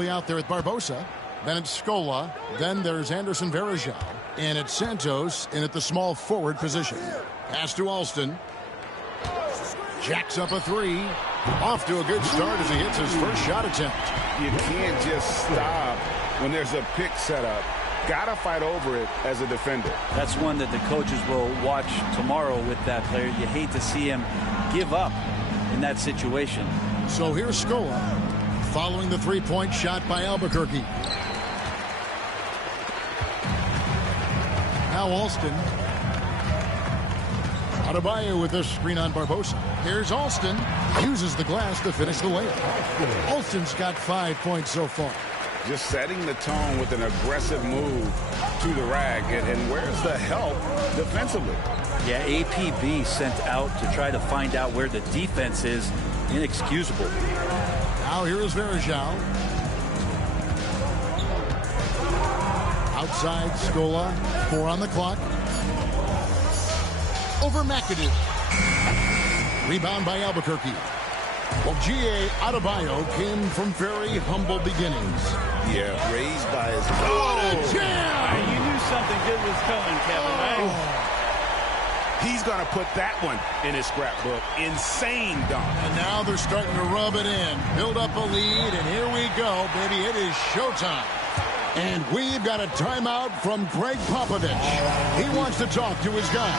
Ginobili out there with Barbosa. Then it's Scola. Then there's Anderson Varejao. And it's Santos in at the small forward position. Pass to Alston. Jacks up a three. Off to a good start as he hits his first shot attempt. You can't just stop when there's a pick set up. Gotta fight over it as a defender. That's one that the coaches will watch tomorrow with that player. You hate to see him give up in that situation. So here's Scola following the three-point shot by Albuquerque. Now Alston. Adebayo with this screen on Barbosa. Here's Alston. Uses the glass to finish the layup. Alston's got 5 points so far. Just setting the tone with an aggressive move to the rack. And where's the help defensively? Yeah, APB sent out to try to find out where the defense is. Inexcusable. Now here is Varejao. Outside Scola. 4 on the clock. Over McAdoo. Rebound by Albuquerque. Well, G.A. Adebayo came from very humble beginnings. Yeah, raised by his... Oh, jam! You knew something good was coming, Kevin, right? He's going to put that one in his scrapbook. Insane dunk. And now they're starting to rub it in. Build up a lead, and here we go, baby. It is showtime. And we've got a timeout from Greg Popovich. He wants to talk to his guys.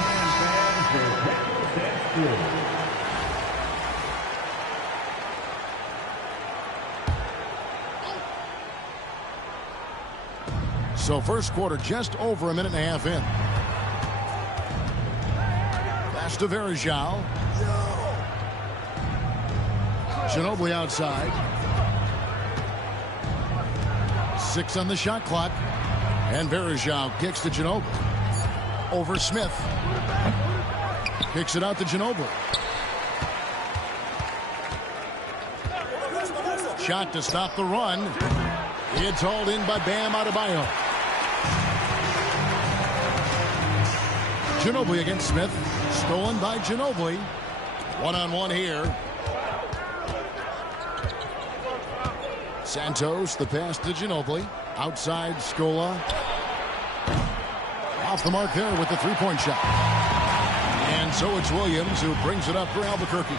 So first quarter just over a minute and a half in. Pass to Varejao. Ginobili outside. 6 on the shot clock. And Varejao kicks to Ginobili. Over Smith. Kicks it out to Ginobili. Shot to stop the run. It's hauled in by Bam Adebayo. Ginobili against Smith. Stolen by Ginobili. One-on-one here. Santos, the pass to Ginobili. Outside, Scola. Off the mark there with the three-point shot. And so it's Williams who brings it up for Albuquerque.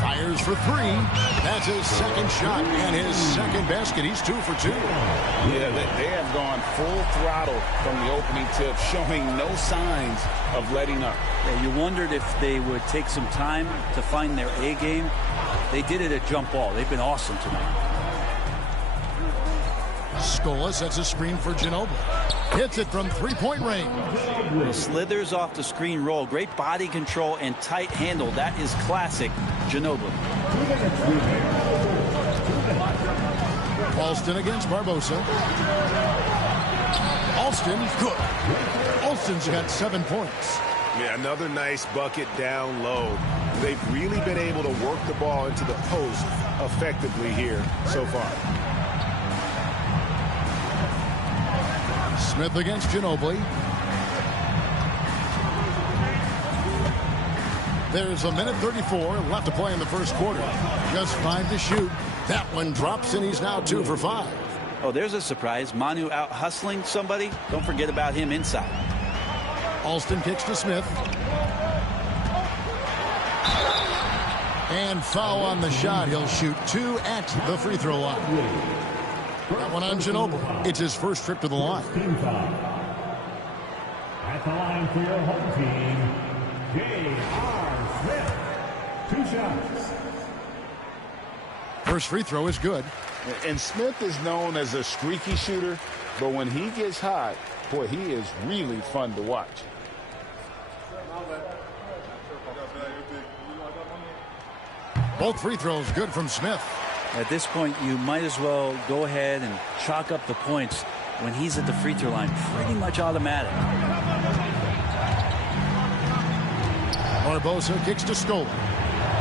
Fires for three. That's his second shot and his second basket. He's 2 for 2. Yeah, they have gone full throttle from the opening tip, showing no signs of letting up. Yeah, you wondered if they would take some time to find their A game. They did it at jump ball. They've been awesome tonight. Scola sets a screen for Ginobili. Hits it from three-point range. Slithers off the screen roll. Great body control and tight handle. That is classic Ginobili. Alston against Barbosa. Alston, good. Alston's got 7 points. Yeah, another nice bucket down low. They've really been able to work the ball into the post effectively here so far. Smith against Ginobili. There's a minute 34 left to play in the first quarter. Just 5 to shoot. That one drops, and he's now 2 for 5. Oh, there's a surprise. Manu out hustling somebody. Don't forget about him inside. Alston kicks to Smith. And foul on the shot. He'll shoot 2 at the free throw line. That one on Ginobili. It's his first trip to the line. At the line for your home team, J.R. Smith. 2 shots. First free throw is good. And Smith is known as a streaky shooter, but when he gets hot, boy, he is really fun to watch. Both free throws good from Smith. At this point, you might as well go ahead and chalk up the points when he's at the free throw line. Pretty much automatic. Barbosa kicks to Scola.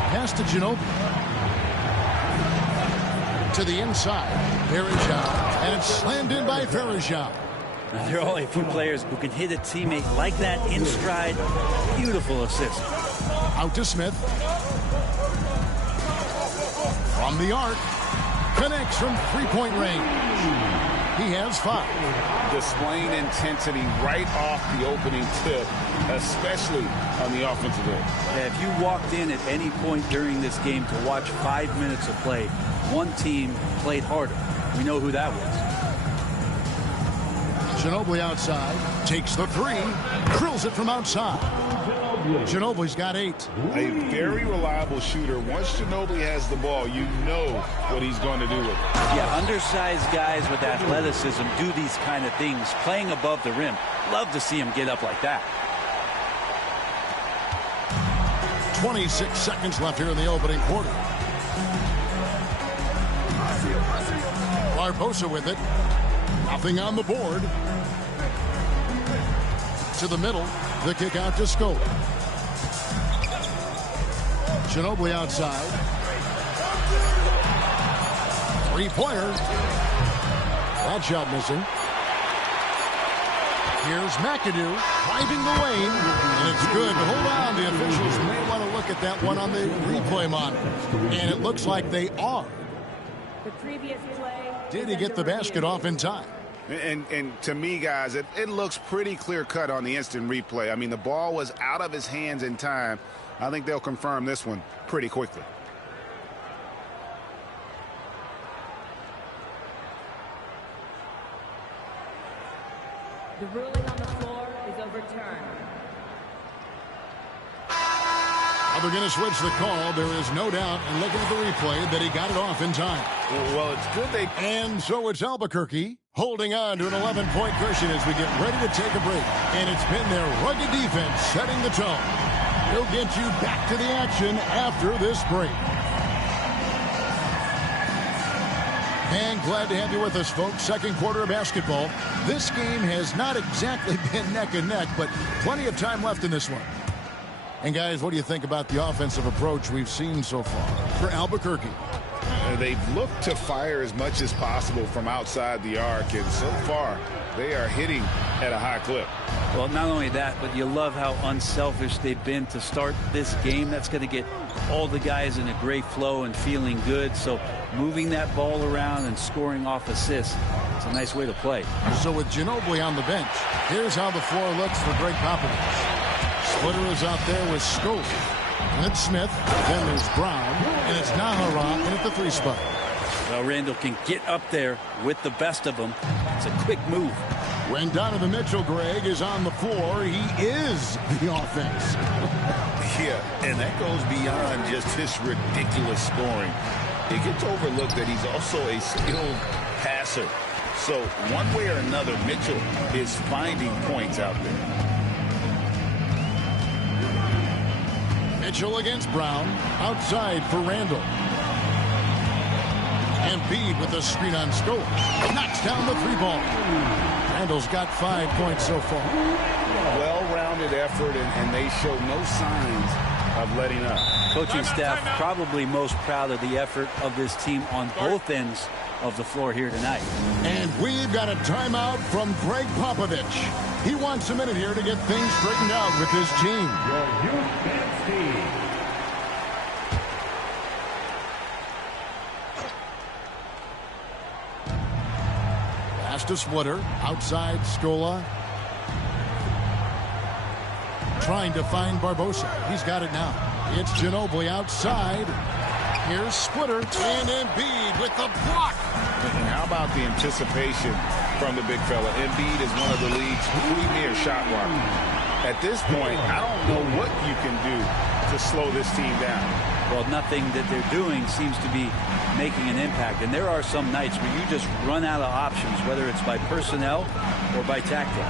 Pass to Ginobili. To the inside. Varejao. And it's slammed in by Varejao. There are only a few players who can hit a teammate like that in stride. Beautiful assist. Out to Smith. From the arc. Connects from three-point range. He has 5. Displaying intensity right off the opening tip, especially on the offensive end. Yeah, if you walked in at any point during this game to watch 5 minutes of play, one team played harder. We know who that was. Ginobili outside. Takes the 3. Drills it from outside. Ginobili's got 8. A very reliable shooter. Once Ginobili has the ball, you know what he's going to do with it. Yeah, undersized guys with athleticism do these kind of things, playing above the rim. Love to see him get up like that. 26 seconds left here in the opening quarter. Barbosa with it. Nothing on the board. To the middle. The kick out to Scola. Ginobili outside. Three-pointer. That shot missing. Here's McAdoo driving the lane, and it's good. But hold on, the officials may want to look at that one on the replay monitor. And it looks like they are. The previous play. Did he get the basket off in time? And to me, guys, it looks pretty clear-cut on the instant replay. I mean, the ball was out of his hands in time. I think they'll confirm this one pretty quickly. The ruling on the floor is overturned. Now they're going to switch the call. There is no doubt, and looking at the replay, that he got it off in time. Well, it's good they... And so it's Albuquerque holding on to an 11-point cushion as we get ready to take a break. And it's been their rugged defense setting the tone. We'll get you back to the action after this break. And glad to have you with us, folks. Second quarter of basketball. This game has not exactly been neck and neck, but plenty of time left in this one. And guys, what do you think about the offensive approach we've seen so far for Albuquerque? They've looked to fire as much as possible from outside the arc, and so far they are hitting at a high clip. Well, not only that, but you love how unselfish they've been to start this game. That's going to get all the guys in a great flow and feeling good. So moving that ball around and scoring off assists, it's a nice way to play. So with Ginobili on the bench, here's how the floor looks for Greg Popovich. Splitter is out there with Scola. And it's Smith. Then there's Brown. And it's Nahara in at the 3 spot. Well, Randall can get up there with the best of them. It's a quick move. When Donovan Mitchell, Greg, is on the floor, he is the offense. Yeah, and that goes beyond just his ridiculous scoring. It gets overlooked that he's also a skilled passer. So one way or another, Mitchell is finding points out there. Mitchell against Brown. Outside for Randall. Embiid with the screen on Scola. Knocks down the 3-ball. Randall's got 5 points so far. Well-rounded effort, and they show no signs of letting up. Coaching staff probably most proud of the effort of this team on both ends of the floor here tonight. And we've got a timeout from Greg Popovich. He wants a minute here to get things straightened out with his team. Your Houston team. Pass to Splitter. Outside Scola. Trying to find Barbosa. He's got it now. It's Ginobili outside. Here's Splitter. And Embiid with the block. And how about the anticipation from the big fella? Embiid is one of the league's premier shot blockers. At this point, I don't know what you can do to slow this team down. Well, nothing that they're doing seems to be making an impact. And there are some nights where you just run out of options, whether it's by personnel or by tactic.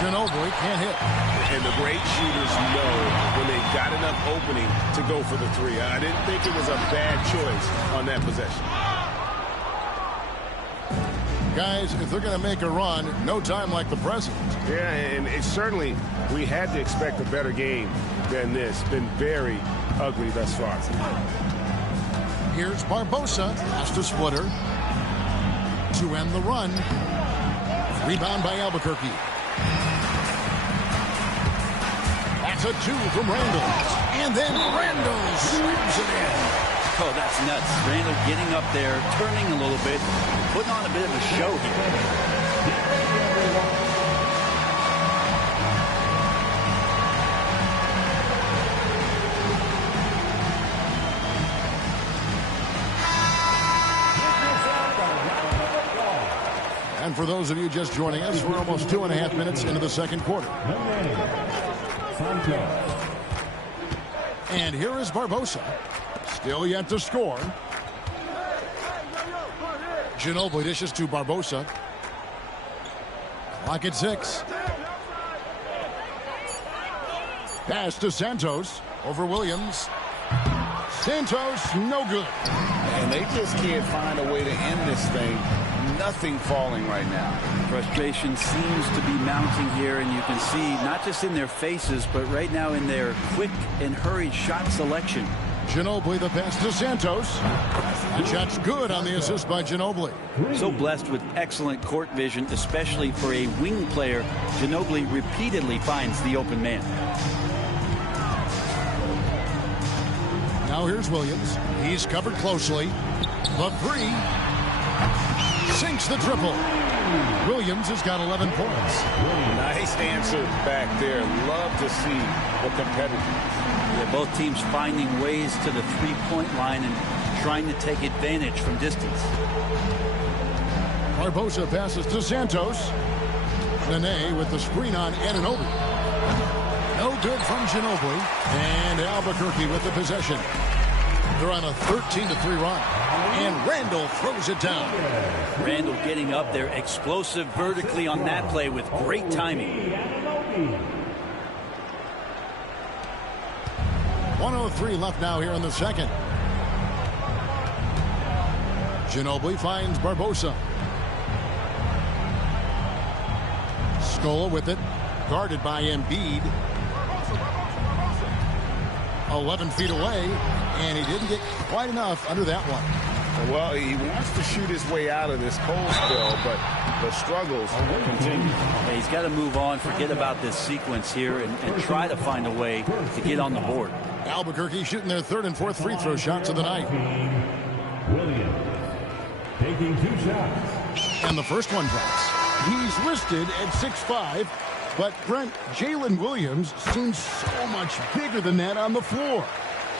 Ginobili can't hit. And the great shooters know when they got enough opening to go for the 3. I didn't think it was a bad choice on that possession. Guys, if they're going to make a run, no time like the present. Yeah, and it's certainly, we had to expect a better game than this. Been very ugly thus far. Here's Barbosa. Pass to Splitter. To end the run. Rebound by Albuquerque. That's a 2 from Randall. And then Randall slams it in. Oh, that's It's nuts. Randall getting up there, turning a little bit, putting on a bit of a show here. And for those of you just joining us, we're almost 2.5 minutes into the second quarter. And here is Barbosa. Still yet to score. Ginobili dishes to Barbosa. Clock at 6. Pass to Santos over Williams. Santos, no good. And they just can't find a way to end this thing. Nothing falling right now. Frustration seems to be mounting here, and you can see not just in their faces, but right now in their quick and hurried shot selection. Ginobili, the pass to Santos. That shot's good on the assist by Ginobili. So blessed with excellent court vision, especially for a wing player. Ginobili repeatedly finds the open man. Now here's Williams. He's covered closely. The three. Sinks the triple. Williams has got 11 points. Nice answer back there. Love to see the competitors. Yeah, both teams finding ways to the three-point line and trying to take advantage from distance. Barbosa passes to Santos. Nene with the screen on Anunoby. No good from Ginobili. And Albuquerque with the possession. They're on a 13-3 run. And Randall throws it down. Randall getting up there, explosive vertically on that play with great timing. 1:03 left now here in the second. Ginobili finds Barbosa. Scola with it. Guarded by Embiid. 11 feet away. And he didn't get quite enough under that one. Well, he wants to shoot his way out of this cold spell, but the struggles continue. Yeah, he's got to move on, forget about this sequence here, and try to find a way to get on the board. Albuquerque shooting their third and fourth free throw shots of the night. Williams taking 2 shots. And the first one drops. He's listed at 6'5", but Brent, Jalen Williams seems so much bigger than that on the floor.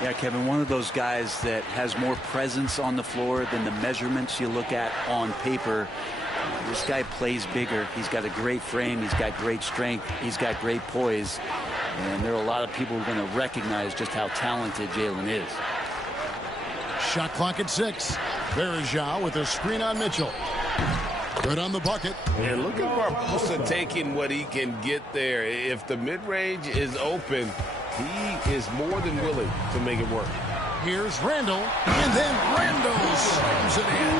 Yeah, Kevin, one of those guys that has more presence on the floor than the measurements you look at on paper. This guy plays bigger. He's got a great frame. He's got great strength. He's got great poise. And there are a lot of people who are going to recognize just how talented Jalen is. Shot clock at 6. Verajao with a screen on Mitchell. Good on the bucket. And look at Barbosa taking what he can get there. If the mid-range is open, he is more than willing to make it work. Here's Randall, and then Randall slams it in.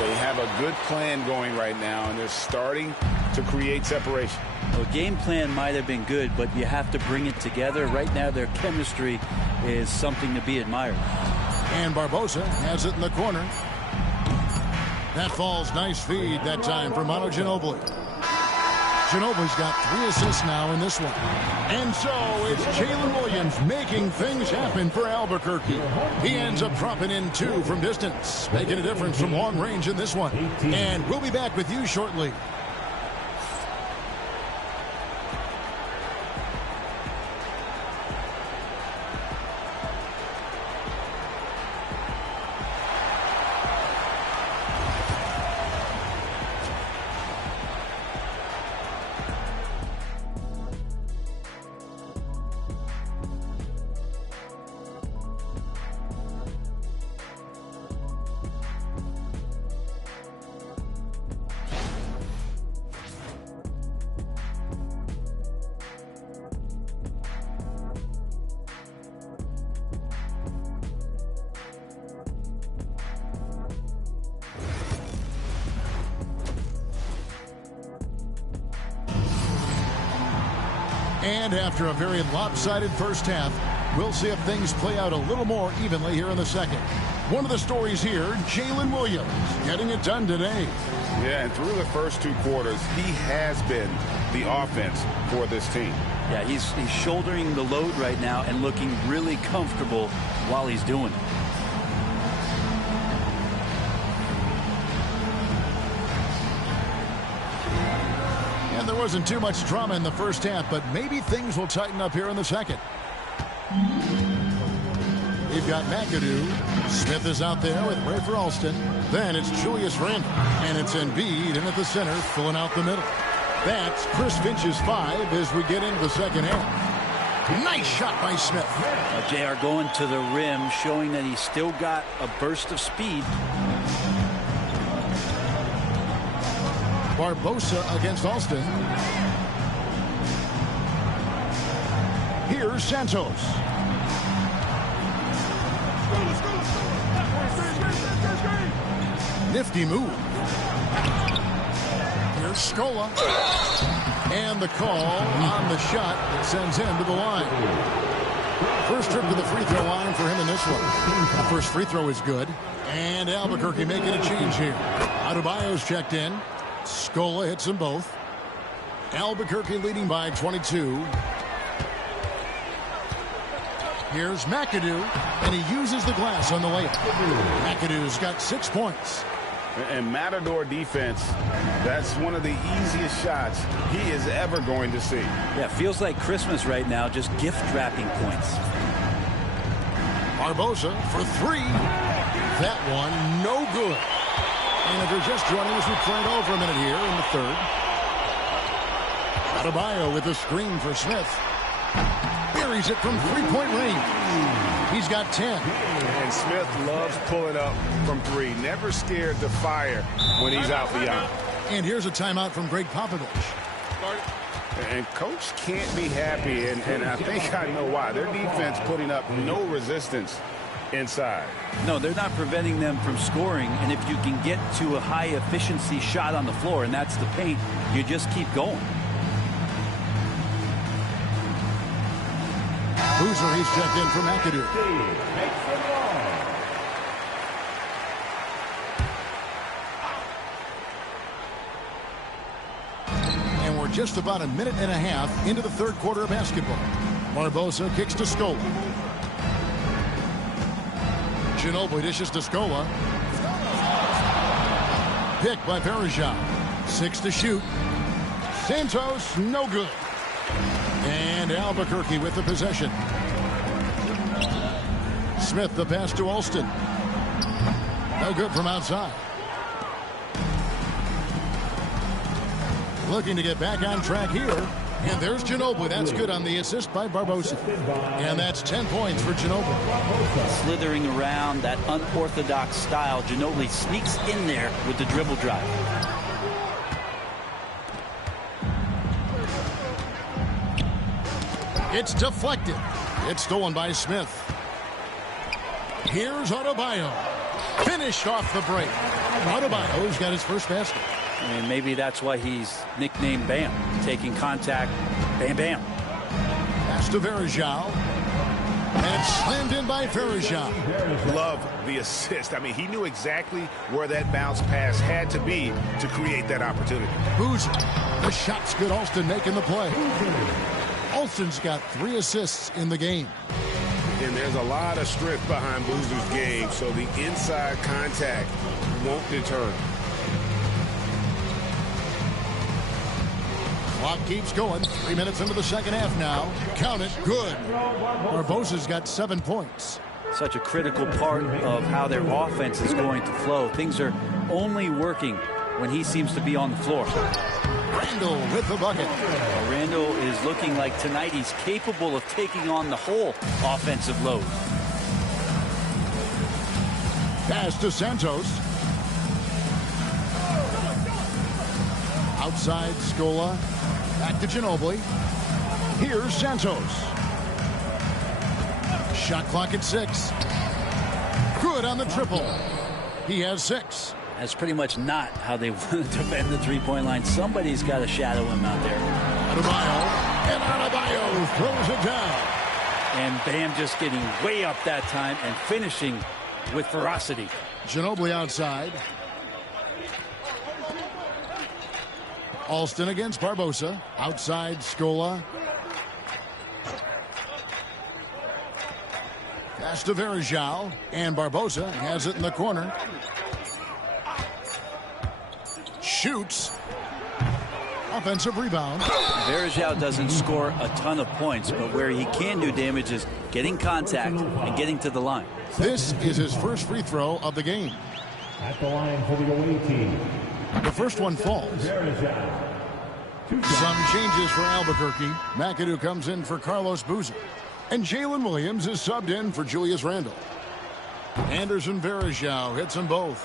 They have a good plan going right now, and they're starting to create separation. Well, game plan might have been good, but you have to bring it together. Right now, their chemistry is something to be admired. And Barbosa has it in the corner. That falls. Nice feed that time for Manu Ginobili. Ginobili's got 3 assists now in this one. And so it's Jalen Williams making things happen for Albuquerque. He ends up dropping in 2 from distance, making a difference from long range in this one. And we'll be back with you shortly. And after a very lopsided first half, we'll see if things play out a little more evenly here in the second. One of the stories here, Jalen Williams getting it done today. Yeah, and through the first 2 quarters, he has been the offense for this team. Yeah, he's shouldering the load right now and looking really comfortable while he's doing it. wasn't too much drama in the first half, but maybe things will tighten up here in the second. We've got McAdoo. Smith is out there with Rafer Alston. Then it's Julius Randle. And it's Embiid in at the center, filling out the middle. That's Chris Finch's 5 as we get into the second half. Nice shot by Smith. JR going to the rim, showing that he's still got a burst of speed. Barbosa against Alston. Here's Santos. Nifty move. Here's Scola. And the call on the shot that sends him to the line. First trip to the free throw line for him in this one. The first free throw is good. And Albuquerque making a change here. Adebayo's checked in. Scola hits them both. Albuquerque leading by 22. Here's McAdoo, and he uses the glass on the layup. McAdoo's got 6 points. And Matador defense, that's one of the easiest shots he is ever going to see. Yeah, feels like Christmas right now, just gift wrapping points. Barbosa for 3. That one, no good. And if you're just joining us, we played over a minute here in the third. Adebayo with the screen for Smith. Buries it from three-point range. He's got 10. And Smith loves pulling up from 3. Never scared to fire when he's out beyond. And here's a timeout from Greg Popovich. And coach can't be happy, and I think I know why. Their defense putting up no resistance inside. No, they're not preventing them from scoring, and if you can get to a high-efficiency shot on the floor, and that's the paint, you just keep going. Boozer, he's checked in for McAdoo. And we're just about a minute and a half into the third quarter of basketball. Barbosa kicks to Scola. Ginobili dishes to Scola. Pick by Varejao. 6 to shoot. Santos, no good. And Albuquerque with the possession. Smith the pass to Alston. No good from outside. Looking to get back on track here. And there's Ginobili. That's good on the assist by Barbosa. And that's 10 points for Ginobili. Slithering around, that unorthodox style. Ginobili sneaks in there with the dribble drive. It's deflected. It's stolen by Smith. Here's Adebayo. Finished off the break. Adebayo's got his first basket. I mean, maybe that's why he's nicknamed Bam. Taking contact, bam, bam. Pass to Varejao. And it's slammed in by Varejao. Love the assist. I mean, he knew exactly where that bounce pass had to be to create that opportunity. Boozer. The shot's good. Alston making the play. Alston's got 3 assists in the game. And there's a lot of strength behind Boozer's game, so the inside contact won't deter him. Clock keeps going. 3 minutes into the second half now. Count it. Good. Barbosa's got 7 points. Such a critical part of how their offense is going to flow. Things are only working when he seems to be on the floor. Randle with the bucket. Randle is looking like tonight he's capable of taking on the whole offensive load. Pass to Santos. Outside Scola. Back to Ginobili. Here's Santos. Shot clock at 6. Good on the triple. He has 6. That's pretty much not how they want to defend the three-point line. Somebody's got to shadow him out there. Adebayo. And Adebayo throws it down. And Bam just getting way up that time and finishing with ferocity. Ginobili outside. Alston against Barbosa. Outside Scola. Pass to Varejao. And Barbosa has it in the corner. Shoots. Offensive rebound. Varejao doesn't score a ton of points, but where he can do damage is getting contact and getting to the line. This is his first free throw of the game. At the line for the away team, The first one falls. Varejao. Some changes for Albuquerque. McAdoo comes in for Carlos Boozer. And Jalen Williams is subbed in for Julius Randle. Anderson Varejao hits them both.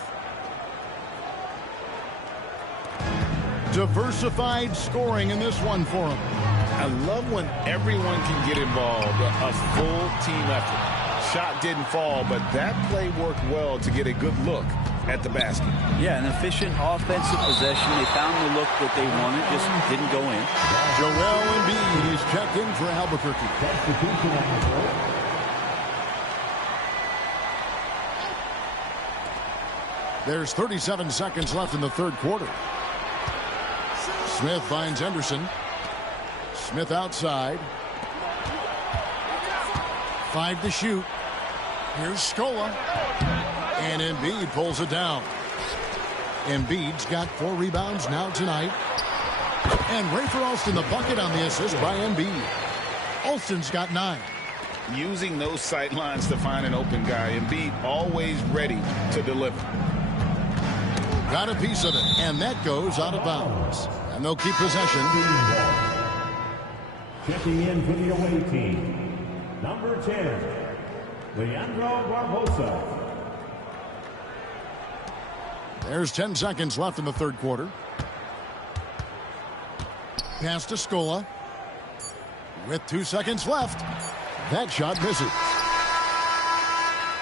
Diversified scoring in this one for him. I love when everyone can get involved, a full team effort. Shot didn't fall, but that play worked well to get a good look at the basket. Yeah, an efficient offensive possession. They found the look that they wanted, just didn't go in. Joel Embiid is checked in for Albuquerque. Substitution on the floor. There's 37 seconds left in the third quarter. Smith finds Henderson. Smith outside. 5 to shoot. Here's Scola. And Embiid pulls it down. Embiid's got 4 rebounds now tonight. And Rafer Alston the bucket on the assist by Embiid. Alston's got 9. Using those sight lines to find an open guy. Embiid always ready to deliver. Got a piece of it, and that goes out of bounds. And they'll keep possession. Checking in for the away team, number 10, Leandro Barbosa. There's 10 seconds left in the third quarter. Pass to Scola. With 2 seconds left. That shot misses.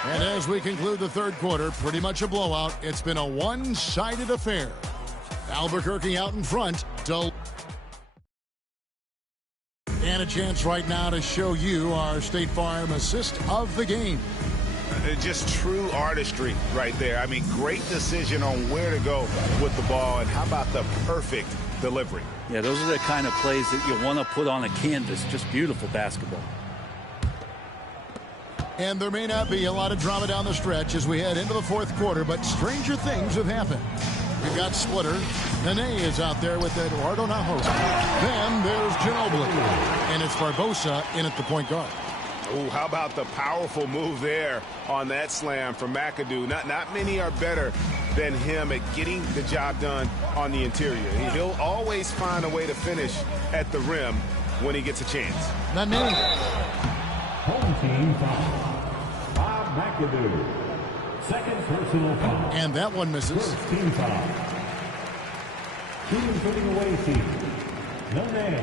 And as we conclude the third quarter, pretty much a blowout. It's been a one-sided affair. Albuquerque out in front. And a chance right now to show you our State Farm assist of the game. Just true artistry right there. I mean, great decision on where to go with the ball, and how about the perfect delivery? Yeah, those are the kind of plays that you want to put on a canvas. Just beautiful basketball. And there may not be a lot of drama down the stretch as we head into the fourth quarter, but stranger things have happened. We've got Splitter. Nene is out there with Eduardo Najo. Then there's Ginobili. And it's Barbosa in at the point guard. Oh, how about the powerful move there on that slam from McAdoo. Not many are better than him at getting the job done on the interior. He'll always find a way to finish at the rim when he gets a chance. Nene. Home team foul. Bob McAdoo. Second personal foul. And that one misses. First team foul. Shooting for the away team, Nene.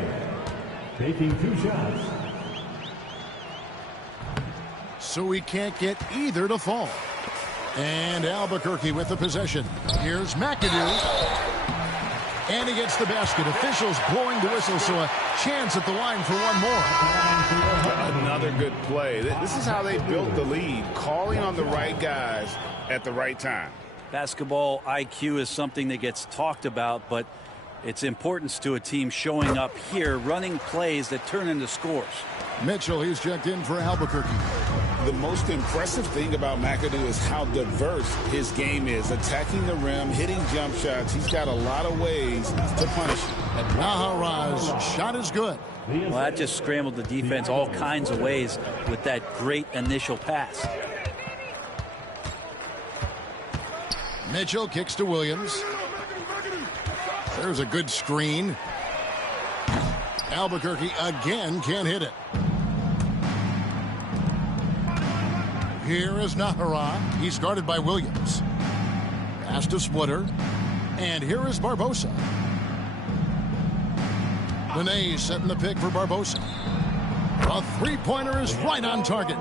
Taking 2 shots. So we can't get either to fall. And Albuquerque with the possession. Here's McAdoo. And he gets the basket. Officials blowing the whistle, so a chance at the line for one more. Another good play. This is how they built the lead, calling on the right guys at the right time. Basketball IQ is something that gets talked about, but its importance to a team showing up here, running plays that turn into scores. Mitchell, he's checked in for Albuquerque. The most impressive thing about McAdoo is how diverse his game is. Attacking the rim, hitting jump shots. He's got a lot of ways to punish. And Najar's shot is good. Well, that just scrambled the defense all kinds of ways with that great initial pass. Mitchell kicks to Williams. There's a good screen. Albuquerque again can't hit it. Here is Najera. He's guarded by Williams. Pass to Splitter. And here is Barbosa. Nene setting the pick for Barbosa. A three-pointer is right on target.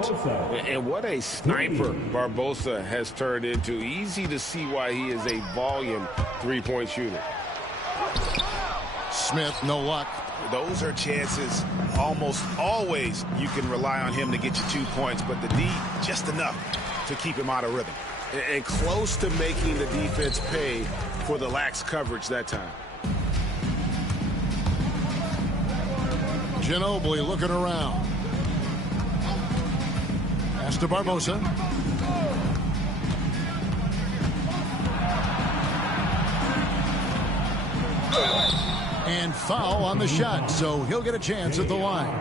And what a sniper Barbosa has turned into. Easy to see why he is a volume three-point shooter. Smith, no luck. Those are chances almost always you can rely on him to get you 2 points, but the D just enough to keep him out of rhythm. And close to making the defense pay for the lax coverage that time. Ginobili looking around. Pass to Barbosa. And foul on the shot, so he'll get a chance at the line.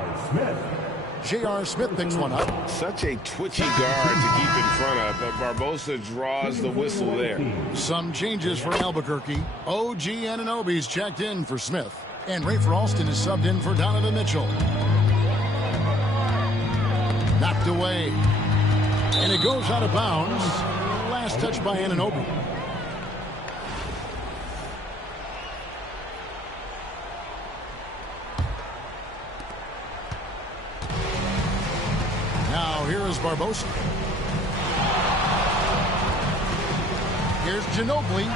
J.R. Smith picks one up. Such a twitchy guard to keep in front of, but Barbosa draws the whistle there. Some changes for Albuquerque. OG Anunoby's checked in for Smith. And Rafer Alston is subbed in for Donovan Mitchell. Knocked away. And it goes out of bounds. Last touch by Anunoby. Now here is Barbosa. Here's Ginobili.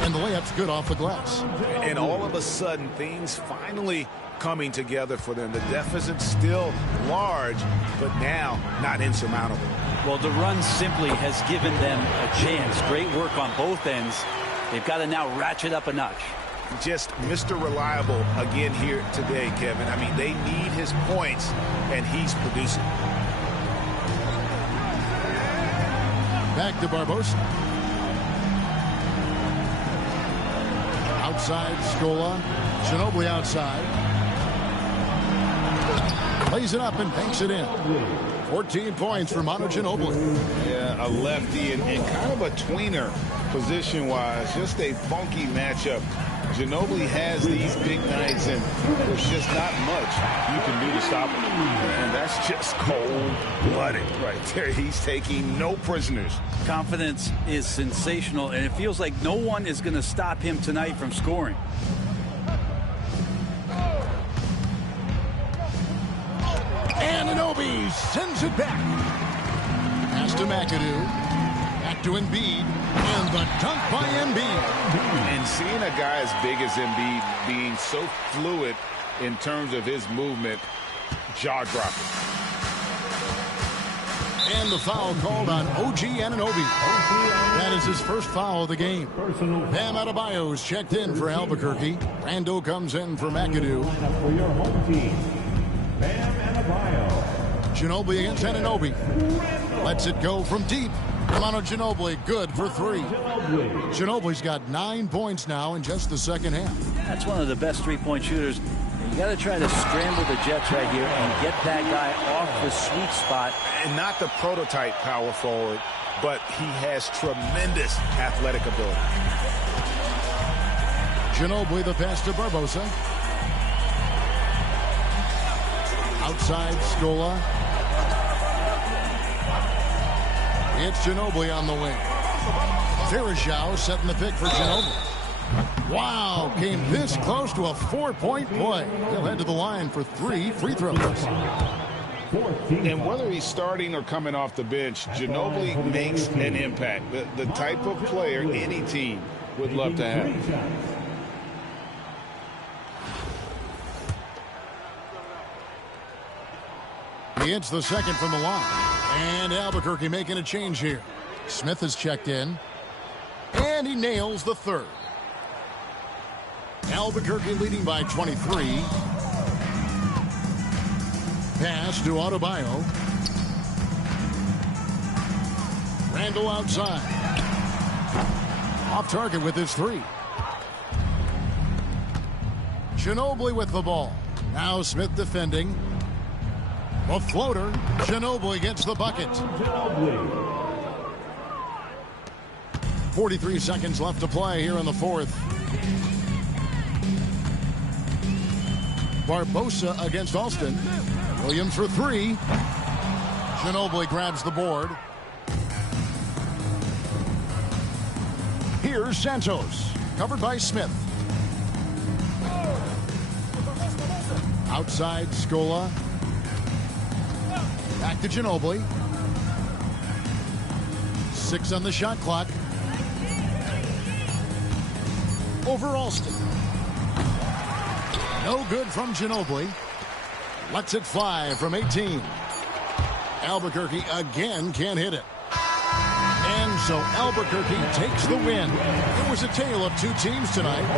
And the layup's good off the glass. And all of a sudden, things finally coming together for them. The deficit's still large, but now not insurmountable. Well, the run simply has given them a chance. Great work on both ends. They've got to now ratchet up a notch. Just Mr. Reliable again here today, Kevin. I mean, they need his points, and he's producing. Back to Barbosa. Outside, Scola. Ginobili outside. Plays it up and banks it in. 14 points for Manu Ginobili. Yeah, a lefty and kind of a tweener position-wise. Just a funky matchup. Ginobili has these big nights, and there's just not much you can do to stop him. And that's just cold-blooded right there. He's taking no prisoners. Confidence is sensational, and it feels like no one is going to stop him tonight from scoring. Anunoby sends it back. Pass to McAdoo. Back to Embiid. And the dunk by Embiid. And seeing a guy as big as Embiid being so fluid in terms of his movement, jaw-dropping. And the foul called on OG Anunoby. That is his first foul of the game. Bam Adebayo's checked in for Albuquerque. Randall comes in for McAdoo. For your home team, Bam Adebayo. Ginobili against Anunoby. Lets it go from deep. Manu Ginobili good for three. Ginobili's got 9 points now in just the second half. That's one of the best three-point shooters. You got to try to scramble the Jets right here and get that guy off the sweet spot. And not the prototype power forward, but he has tremendous athletic ability. Ginobili the pass to Barbosa. Outside Scola. It's Ginobili on the wing. Varejao setting the pick for Ginobili. Wow, came this close to a 4-point play. He'll head to the line for 3 free throws. And whether he's starting or coming off the bench, Ginobili makes an impact. The type of player any team would love to have. He hits the second from the line. And Albuquerque making a change here. Smith is checked in. And he nails the third. Albuquerque leading by 23. Pass to Adebayo. Randall outside. Off target with his three. Ginobili with the ball. Now Smith defending. A floater. Ginobili gets the bucket. 43 seconds left to play here in the fourth. Barbosa against Alston. Williams for three. Ginobili grabs the board. Here's Santos. Covered by Smith. Outside Scola. Back to Ginobili. 6 on the shot clock. Over Alston. No good from Ginobili. Lets it fly from 18. Albuquerque again can't hit it. And so Albuquerque takes the win. It was a tale of two teams tonight.